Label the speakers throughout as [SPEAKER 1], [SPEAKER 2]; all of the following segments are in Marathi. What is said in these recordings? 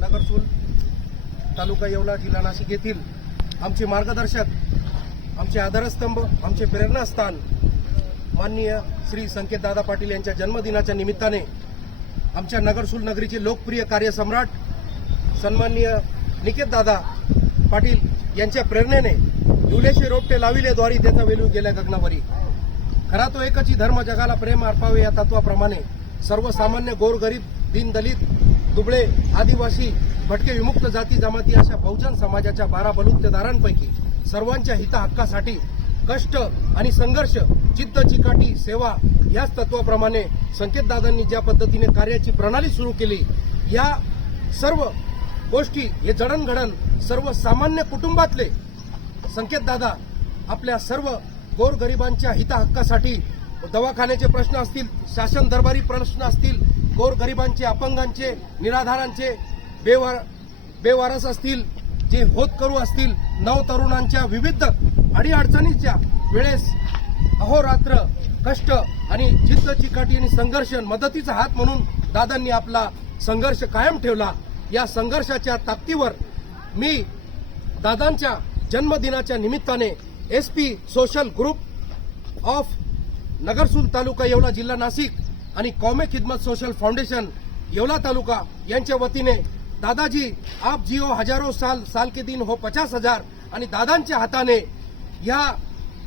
[SPEAKER 1] नगरसूल तालुका येवला जिल्हा नाशिक येथील आमचे मार्गदर्शक आमचे आधारस्तंभ आमचे प्रेरणास्थान माननीय श्री संकेतदादा पाटील यांच्या जन्मदिनाच्या निमित्ताने आमच्या नगरसूल नगरीचे लोकप्रिय कार्यसम्राट सन्माननीय निकेतदादा पाटील यांच्या प्रेरणेने युलेशे रोपटे लाविले द्वारी त्याचा वेलू गेल्या गगनावरी. खरा तो एकची धर्म जगाला प्रेम अर्पावे या तत्वाप्रमाणे सर्वसामान्य गोरगरीब दीनदलित दुबळे आदिवासी भटके विमुक्त जाती जमाती अशा बहुजन समाजाच्या बारा बलुत्यदारांपैकी सर्वांच्या हितहक्कासाठी कष्ट आणि संघर्ष चित्त चिकाटी सेवा याच तत्वाप्रमाणे संकेतदादांनी ज्या पद्धतीने कार्याची प्रणाली सुरू केली या सर्व गोष्टी हे जडणघडण सर्वसामान्य कुटुंबातले संकेतदादा आपल्या सर्व गोरगरिबांच्या हितहक्कासाठी दवाखान्याचे प्रश्न असतील शासन दरबारी प्रश्न असतील गोरगरिबांचे अपंगांचे निराधारांचे बेवार बेवारस असतील जे होतकरू असतील नवतरुणांच्या विविध अडीअडचणीच्या वेळेस अहोरात्र कष्ट आणि जिद्द चिकाटी आणि संघर्ष मदतीचा हात म्हणून दादांनी आपला संघर्ष कायम ठेवला. या संघर्षाच्या ताकदीवर मी दादांच्या जन्मदिनाच्या निमित्ताने S P social group of Nagarsul taluka Yeola जिल्हा नाशिक आणि कौमे खिदमत सोशल फाउंडेशन येवला तालुका यांच्या वतीने दादाजी आप जिओ हजारो साल साल के दिन हो पचास हजार आणि दादांच्या हाताने या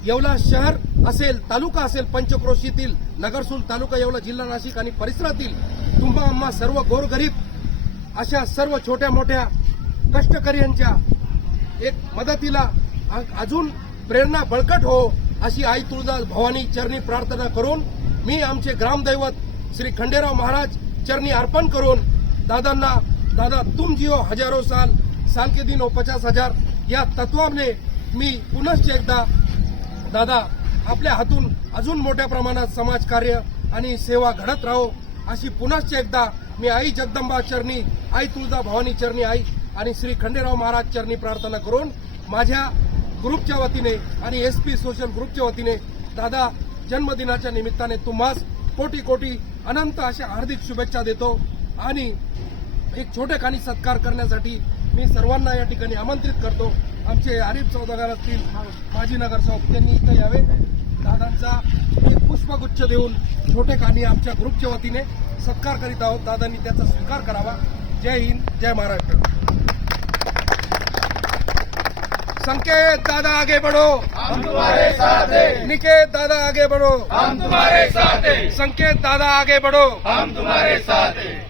[SPEAKER 1] येवला शहर असेल तालुका असेल पंचक्रोशीतील नगरसूल तालुका येवला जिल्हा नाशिक आणि परिसरातील तुम्हा आम्हा सर्व गोरगरीब अशा सर्व छोट्या मोठ्या कष्टकऱ्यांच्या एक मदतीला अजून प्रेरणा बळकट हो अशी आई तुळजा भवानी चरणी प्रार्थना करून मी आमचे ग्रामदैवत श्री खंडेराव महाराज चरणी अर्पण करून दादांना दादा तुम जिओ हजारो साल साल के दिन हो पचास हजार या तत्वाने मी पुनश्च एकदा दादा आपल्या हातून अजून मोठ्या प्रमाणात समाजकार्य आणि सेवा घडत राहो अशी पुनश्च एकदा मी आई जगदंबा चरणी आई तुळजा भवानी चरणी आई आणि श्री खंडेराव महाराज चरणी प्रार्थना करून माझ्या ग्रुपच्या वतीने आणि एस पी सोशल ग्रुपच्या वतीने दादा जन्मदिनाच्या निमित्ताने तुम्हास कोटी कोटी अनंत अशा हार्दिक शुभेच्छा देतो. आणि एक छोटेखानी सत्कार करण्यासाठी मी सर्वांना या ठिकाणी आमंत्रित करतो. आमचे आरिफ चौदागार असतील माजी नगरसेवक त्यांनी इथं यावे. दादांचा एक पुष्पगुच्छ देऊन छोटेखानी आमच्या ग्रुपच्या वतीने सत्कार करीत आहोत. दादांनी त्याचा स्वीकार करावा. जय हिंद जय महाराष्ट्र. संकेत दादा आगे बढ़ो
[SPEAKER 2] हम तुम्हारे साथ हैं
[SPEAKER 1] निकेत दादा आगे बढ़ो
[SPEAKER 2] हम तुम्हारे साथ हैं
[SPEAKER 1] संकेत दादा आगे बढ़ो
[SPEAKER 2] हम तुम्हारे साथ हैं